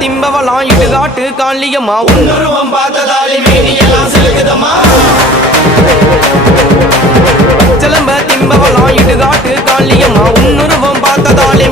திம்பவலாம் இடுகாட்டு காளியம்மா. உன்னுருவம் பார்த்ததாலே மேனியெல்லாம் செலுக்குதம்மா. சிலம்ப திம்பவலாம் இடுகாட்டு காளியம்மா. உன்னுருவம் பார்த்ததாலே